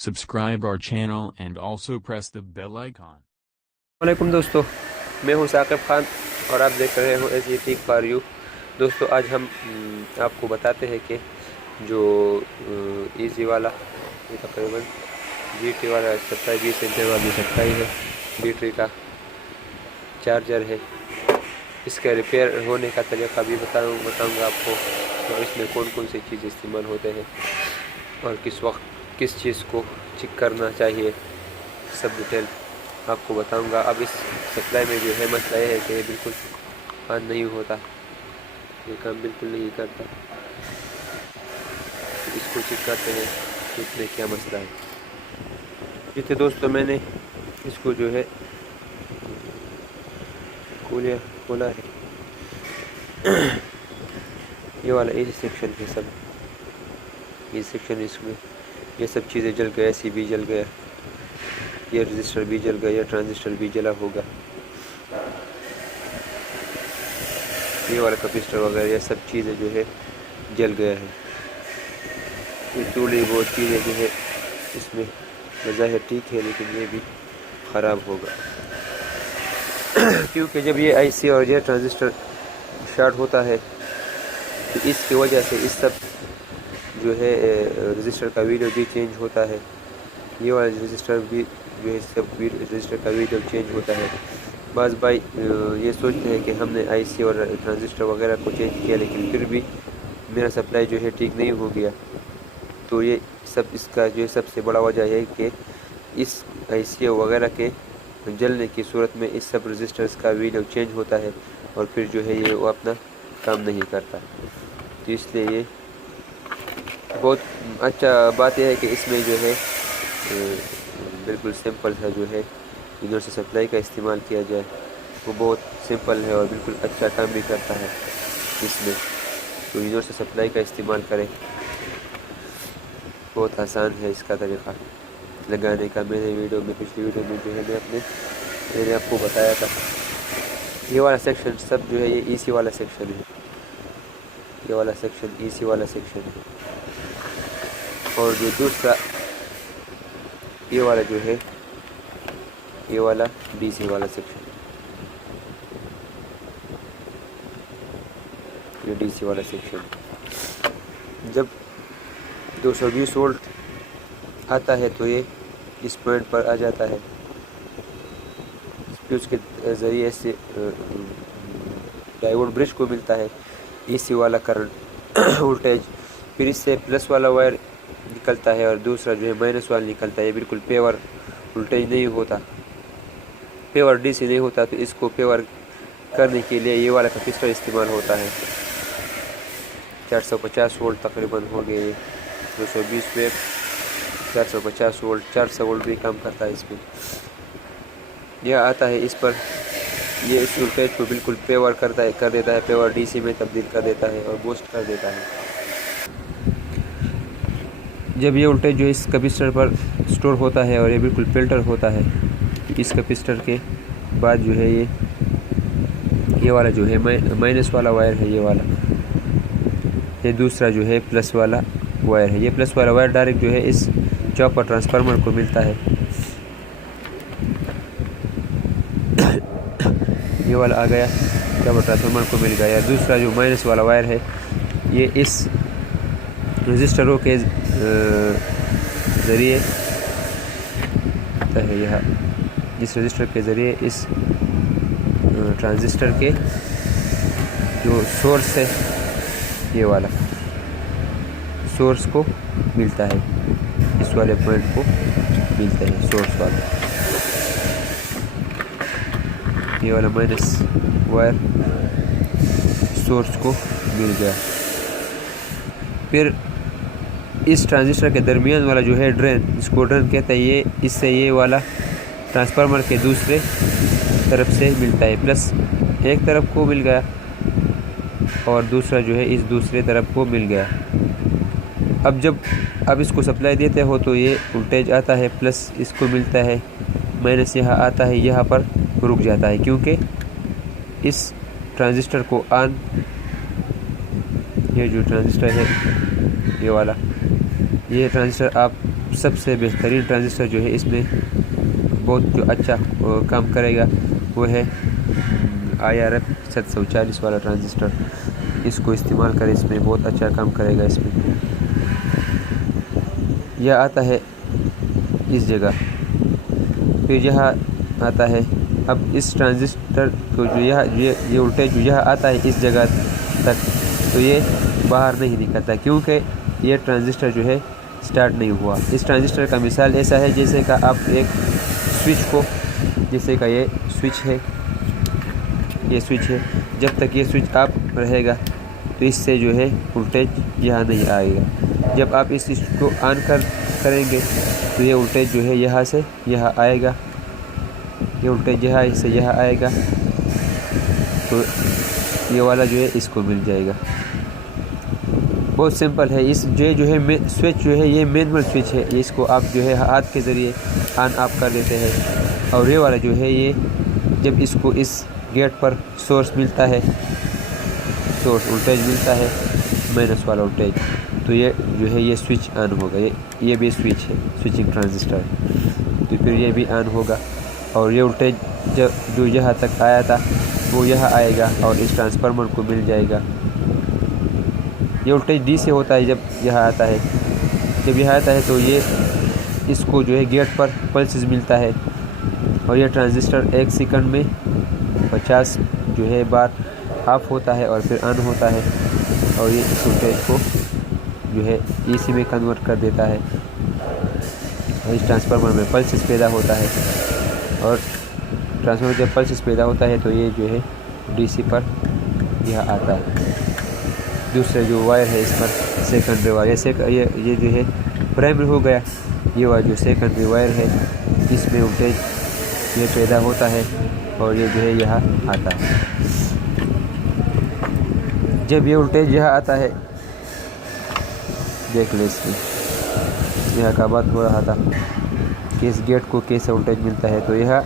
Subscribe our channel and also press the bell icon. वालेकुम दोस्तों, मैं हूं साकिब खान और आप देख रहे हो एज टेक फॉर यू। दोस्तों आज हम आपको बताते हैं कि जो इजी वाला ये तकरीबन GT वाला 27-20 इंच वाली 27 है, बैटरी का चार्जर है, इसका रिपेयर होने का तरीका भी बताऊंगा आपको। तो इसमें कौन कौन सी चीज़ इस्तेमाल होते हैं और किस वक्त किस चीज़ को चेक करना चाहिए, सब डिटेल आपको बताऊंगा। अब इस सप्लाई में जो है मसला ये है कि ये बिल्कुल ऑन नहीं होता, ये काम बिल्कुल नहीं करता। तो इसको चेक करते हैं कि इसमें क्या मसला है। जितने दोस्तों मैंने इसको जो है खोला है, ये वाला ए सेक्शन है, सब ये सेक्शन, इसमें ये सब चीज़ें जल गया, ऐसी भी जल गया, ये रजिस्टर भी जल गया, ये ट्रांजिस्टर भी जला होगा, ये वाला कैपेसिटर वगैरह ये सब चीज़ें जो है जल गया है। ये थोड़ी बहुत चीज़ें जो है इसमें बज़ाहिर ठीक है, लेकिन ये भी ख़राब होगा क्योंकि जब ये IC और ये ट्रांजिस्टर शॉर्ट होता है तो इसकी वजह से इस सब जो है रजिस्टर का वीडियो भी चेंज होता है। ये वाला रजिस्टर भी जो है सब रजिस्टर का वीडियो चेंज होता है। बाज़ भाई ये सोचते हैं कि हमने IC और ट्रांजिस्टर वगैरह को चेंज किया, लेकिन फिर भी मेरा सप्लाई जो है ठीक नहीं हो गया। तो ये सब इसका जो है सबसे बड़ा वजह है कि इस IC वगैरह के जलने की सूरत में इस सब रजिस्टर्स का वीडियो चेंज होता है और फिर जो है ये वो अपना काम नहीं करता। तो इसलिए ये बहुत अच्छा बात यह है कि इसमें जो है बिल्कुल सिंपल है, जो है यूनिवर्सल सप्लाई का इस्तेमाल किया जाए, वो बहुत सिंपल है और बिल्कुल अच्छा काम भी करता है इसमें। तो यूनिवर्सल सप्लाई का इस्तेमाल करें, बहुत आसान है इसका तरीक़ा लगाने का। मैंने वीडियो में पिछली वीडियो में जो है मैंने आपको बताया था। ये वाला सेक्शन सब जो है ये EC वाला सेक्शन है, ये वाला सेक्शन EC वाला सेक्शन है, और जो दूसरा ये वाला जो है ये वाला DC वाला सेक्शन, ये DC वाला सेक्शन। जब 220 वोल्ट आता है तो ये इस पॉइंट पर आ जाता है, फिर उसके ज़रिए से डायोड ब्रिज को मिलता है EC वाला करंट वोल्टेज, फिर इससे प्लस वाला वायर निकलता है और दूसरा जो है माइनस वाला निकलता है। ये बिल्कुल पेवर वोल्टेज नहीं होता, पेवर DC नहीं होता। तो इसको पेवर करने के लिए ये वाला कैपेसिटर इस्तेमाल होता है। 450 वोल्ट तकरीबन हो गए, 220 वेव 450 वोल्ट, 400 वोल्ट भी काम करता है इसमें। यह आता है इस पर, ये इस वोल्टेज को बिल्कुल पेवर कर देता है, पेवर DC में तब्दील कर देता है और बूस्ट कर देता है। जब ये वोल्टेज जो इस कैपेसिटर पर स्टोर होता है और ये बिल्कुल फिल्टर होता है, इस कैपेसिटर के बाद जो है ये वाला जो है माइनस वाला वायर है, ये वाला, ये दूसरा जो है प्लस वाला वायर है। ये प्लस वाला वायर डायरेक्ट जो है इस चॉपर ट्रांसफार्मर को मिलता है। ये वाला आ गया, चॉपर ट्रांसफार्मर को मिल गया। दूसरा जो माइनस वाला वायर है ये इस रजिस्टरों के ज़रिए है, यह इस रजिस्टर के ज़रिए इस ट्रांजिस्टर के जो सोर्स है, ये वाला सोर्स को मिलता है, इस वाले पॉइंट को मिलता है सोर्स वाला। ये वाला माइनस वायर सोर्स को मिल गया। फिर इस ट्रांजिस्टर के दरमियान वाला जो है ड्रेन, इसको ड्रेन कहते हैं, ये इससे ये वाला ट्रांसफार्मर के दूसरे तरफ से मिलता है, प्लस एक तरफ को मिल गया और दूसरा जो है इस दूसरे तरफ को मिल गया। अब इसको सप्लाई देते हो तो ये वोल्टेज आता है, प्लस इसको मिलता है, माइनस यहाँ आता है, यहाँ पर रुक जाता है क्योंकि इस ट्रांजिस्टर को ऑन, ये जो ट्रांजिस्टर है ये वाला, ये ट्रांजिस्टर आप सबसे बेहतरीन ट्रांजिस्टर जो है इसमें बहुत जो अच्छा काम करेगा वो है IRF 740 वाला ट्रांजिस्टर। इसको इस्तेमाल करें, इसमें बहुत अच्छा काम करेगा। इसमें यह आता है इस जगह, फिर यह आता है। अब इस ट्रांजिस्टर को जो ये वोल्टेज जो यह आता है इस जगह तक, तो ये बाहर नहीं निकलता क्योंकि ये ट्रांजिस्टर जो है स्टार्ट नहीं हुआ। इस ट्रांजिस्टर का मिसाल ऐसा है जैसे का आप एक स्विच को, जैसे का ये स्विच है, ये स्विच है, जब तक ये स्विच ऑफ रहेगा तो इससे जो है वोल्टेज यहाँ नहीं आएगा। जब आप इस स्विच को ऑन करेंगे तो ये वोल्टेज जो है यहाँ से यहाँ आएगा, ये वोल्टेज यहाँ से यहाँ आएगा, तो ये वाला जो है इसको मिल जाएगा। बहुत सिंपल है। इस जो है स्विच जो है ये मैनुअल स्विच है, इसको आप जो है हाथ के ज़रिए ऑन ऑफ कर देते हैं। और ये वाला जो है ये जब इसको इस गेट पर सोर्स मिलता है, सोर्स वोल्टेज मिलता है माइनस वाला वोल्टेज, तो ये जो है ये स्विच ऑन होगा। ये भी स्विच है, स्विचिंग ट्रांजिस्टर, तो फिर ये भी ऑन होगा और ये वोल्टेज जो यहाँ तक आया था वो यहाँ आएगा और इस ट्रांसफार्मर को मिल जाएगा। ये वोल्टेज D से होता है जब यहाँ आता है। जब यहाँ आता है तो ये इसको जो है गेट पर पल्सेस मिलता है और ये ट्रांजिस्टर 1 सेकंड में 50 जो है बार ऑफ होता है और फिर ऑन होता है और ये इस वोल्टेज को जो है AC में कन्वर्ट कर देता है और इस ट्रांसफार्मर में पल्सेस पैदा होता है। और ट्रांसफार्मर जब पल्सेस पैदा होता है तो ये जो है DC पर यह आता है। दूसरा जो वायर है इस पर सेकेंडरी वायर, ये जो है प्राइमरी हो गया। ये वायर जो सेकेंडरी वायर है इसमें वोल्टेज ये पैदा होता है और ये जो है यहाँ आता है। जब ये वोल्टेज यहाँ आता है, देख ले इसमें यहाँ का बात हो रहा था कि इस गेट को कैसे वोल्टेज मिलता है, तो यह